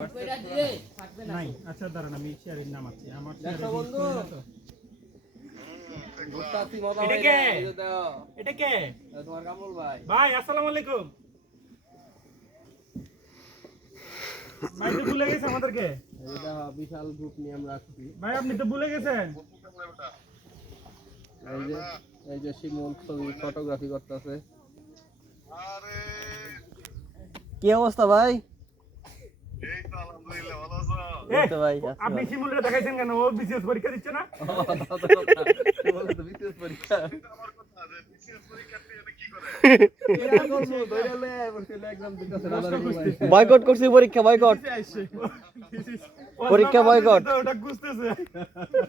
নাই আচ্ছা দাঁড়ান আমি শেয়ারের নাম আছে আমার এটা কে তোমার কামরুল ভাই ভাই আসসালামু আলাইকুম ভাই তো ভুলে গেছেন আমাদেরকে এটা বিশাল গ্রুপ নিয়ে আমরা আসছি ভাই আপনি তো ভুলে গেছেন এই যে শিমুল ছবি ফটোগ্রাফি করতেছে আরে কি অবস্থা ভাই এই তো আলহামদুলিল্লাহ ভালো আছো এই তো ভাই আপনি শিমুলরে দেখাইছেন কেন ও বিসিএস পরীক্ষা দিচ্ছে না বলে তো বিসিএস পরীক্ষা আমার কথা যে বিসিএস পরীক্ষা দিয়ে কি করে এরা করব ধরেলে বলছিল एग्जाम দিতেছে বয়কট করছি পরীক্ষা বয়কট পরীক্ষা বয়কট ওটা গুছতেছে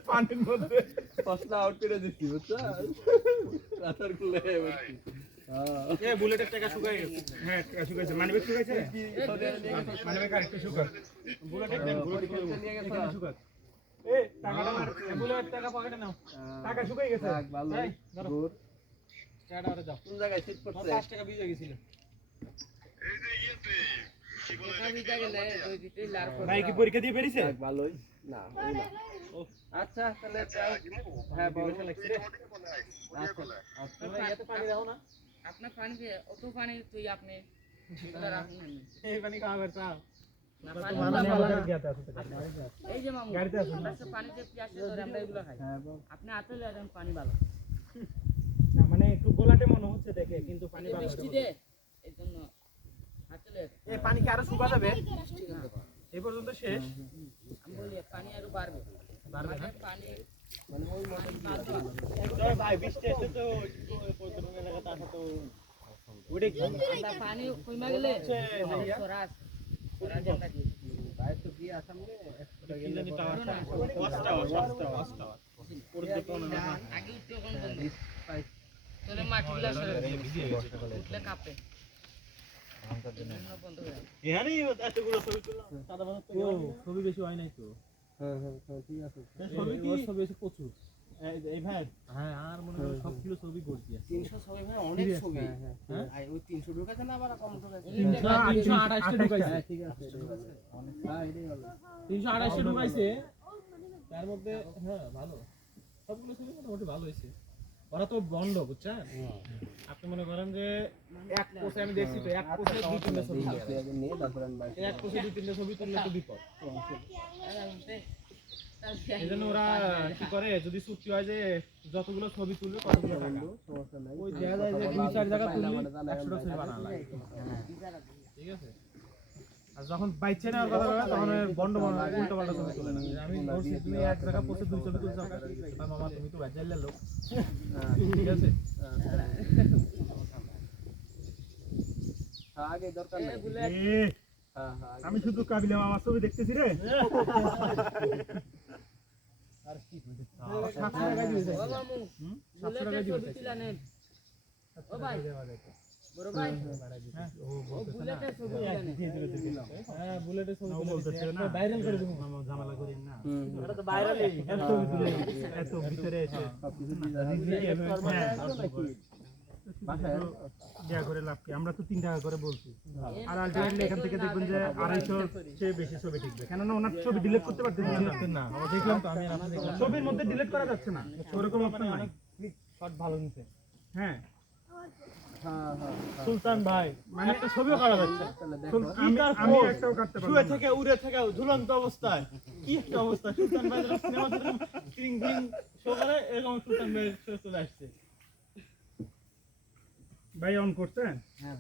পানির মধ্যে ফার্স্ট আউট করে দিচ্ছি বুঝছো রাতার খুলে বলছি এ বুলেটের টাকা শুকাই গেছে হ্যাঁ টাকা শুকাইছে মানিব্যাগ শুকাইছে মানিব্যাগ আরেকটু শুকা বুলেটের দেন বুলেট নিয়ে গেছে শুকা এ টাকাটা মারছে বুলেট টাকা পকেটে নাও টাকা শুকাই গেছে ভালো গুড টাকাটা আরে দাও কোন জায়গায় সিট পড়ছে 50 টাকা ভিজে গেছিল এই যে ইয়েতে কি বলে ভাই কি পরীক্ষা দিয়ে বেরিয়েছে ভালোই না ওই না আচ্ছা তাহলে হ্যাঁ বল লাগছে রে আচ্ছা তোমরা এত পানি দাও না আপনার পানি অত পানি তুই আপনি এই পানি খাওয়া করছা এই যে মামু গাড়িতে আছে পানি যে পিয়াসে ধরে আমরা এগুলো খাই আপনি হাতে লাগেন পানি ভালো না মানে একটু গোলাটে মনে হচ্ছে দেখে কিন্তু পানি ভালো বৃষ্টি দে এই জন্য হাতে লাগে এই পানি কি আরো শুকা যাবে এই পর্যন্ত শেষ আমি বলি পানি আরো বাড়বে বাড়বে না পানি মানে ওই মতো ভাই বৃষ্টি এসে তো পর্যটন এলাকাতে আসা তো ওইটা কি আমরা পানি কইমা গেলে সরাস সরাস আমরা দিই ভাই তো কি আসামনে কিলানি টাওয়ার টাওয়ার পড়তে কোন না আগে উঠতে কোন বন্ধ চলে মাটিগুলা সরে উঠলে কাঁপে বন্ধ করে এখানে এতগুলো ছবি তুললাম সাদা বানা তো ছবি বেশি হয় নাই তো হ্যাঁ ঠিক আছে ছবি এসে প্রচুর এই ভাই হ্যাঁ আর মনে হয় সব কিলো ছবি করছি 300 ছবি ভাই অনেক ছবি হ্যাঁ ওই 300 ঢোকাছে না আবার কম ঢোকাছে 328 ঢুকাইছে ঠিক আছে অনেক হ্যাঁ এটাই ভালো 328 ঢুকাইছে তার মধ্যে হ্যাঁ ভালো সবগুলো ছবি মোটামুটি ভালো হয়েছে ওরা তো বন্ধ বুঝছেন আপনি মনে করেন যে এক পোস্টে আমি দেখছি তো এক পোস্টে দুই তিনটা ছবি নিয়ে তারপর আমি এক পোস্টে দুই তিনটা ছবি তুললে তো বিপদ এইজন্য ওরা কি করে যদি চুক্তি হয় যে যতগুলো ছবি তুলবে ততগুলো টাকা সমস্যা নাই ওই দেখা যায় যে দুই চার জায়গা তুললে 100টা ছবি বানানো লাগে ঠিক আছে আর যখন বাইচে নেওয়ার কথা বলে তখন বন্ড বানানো উল্টো পাল্টা ছবি তুলে না আমি ধরছি তুমি এক জায়গা পোস্টে দুই ছবি তুলছো মামা তুমি তো বাজাইলে লোক ঠিক আছে আগে দরকার নাই আমি শুধু কাবিলা মামার ছবি দেখতেছি রে আর কি কইতে 700 টাকা দিয়েছে ও মামু বুলেটের ছবি তুলে নেন ও ভাই বড় ভাই হ্যাঁ ও বুলেটের ছবি তুলে নেন হ্যাঁ বুলেটের ছবি বলতেছে না ভাইরাল করে দিমু মামা ঝামেলা করেন না এটা তো ভাইরালই এত ছবি তুলে এত ভিতরে এসে সবকিছু দিয়ে দেয়া করে লাভ কি আমরা তো 3 টাকা করে বলছি আর আলটিমেটলি এখান থেকে দেখবেন যে 250 চেয়ে বেশি ছবি টিকবে কেন না ওনার ছবি ডিলিট করতে পারতেছেন না দেখলাম তো আমি আপনি দেখলাম ছবির মধ্যে ডিলিট করা যাচ্ছে না ওরকম অপশন নাই শট ভালো নিছে হ্যাঁ সুলতান ভাই মানে একটা ছবিও করা যাচ্ছে আমি একটাও কাটতে পারবো শুয়ে থেকে উড়ে থেকে ঝুলন্ত অবস্থায় কি একটা অবস্থা সুলতান ভাই সিনেমা ক্রিং ক্রিং শো করে এরকম সুলতান ভাই চলে আসছে ভাই অন করছেন হ্যাঁ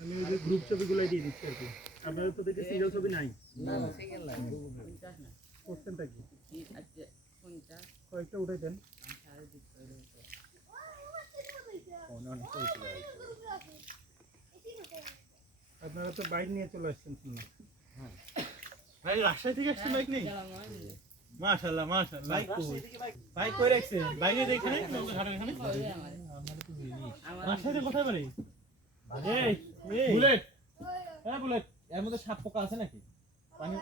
আমি ওই যে গ্রুপ ছবিগুলো দিয়ে দিচ্ছি আর কি আপনাদের তো দেখি সিঙ্গেল ছবি নাই না সিঙ্গেল নাই 50 না করছেনটা কি আচ্ছা 50 কয়েকটা উঠাই দেন আপনারা তো বাইক নিয়ে চলে আসছেন শুনলাম হ্যাঁ ভাই রাজশাহী থেকে আসছেন বাইক নেই মাশাআল্লাহ মাশাআল্লাহ বাইক কই রাখছেন বাইরে এখানে ঘাটের এখানে রাজশাহীতে কোথায় বাড়ি এই বুলেট হ্যাঁ বুলেট এর মধ্যে সাপ পোকা আছে নাকি পানি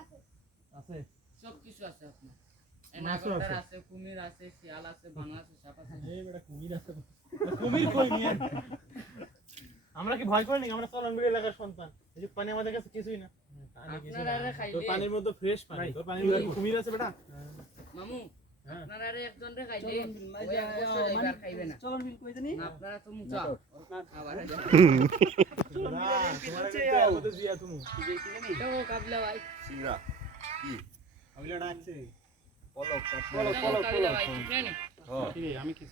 আছে সব কিছু আছে আপনার এনাগোন্ডার আছে কুমির আছে শিয়াল আছে বানর আছে সাপ আছে এই বেটা কুমির আছে কুমির কই নিয়ে আমরা কি ভয় করি নাকি? আমরা চলনবিল এলাকার সন্তান। এই যে পানি আমাদের কাছে কিছুই না। আপনারা আরে খাইলে তোর পানির মধ্যে ফ্রেশ পানি। তোর পানির মধ্যে কুমির আছে বেটা। মামু হ্যাঁ। আপনারা আরে একজন রে খাইলে ওই এক বছর এবার খাইবে না চলন বিল কই জানি আপনারা তো মুচা আবার তোমার মধ্যে জিয়া তুমি। তো কাবিলা ভাই সিংরা কি পলক কাবিলা ভাই ঠিক নেই হ্যাঁ আমি কি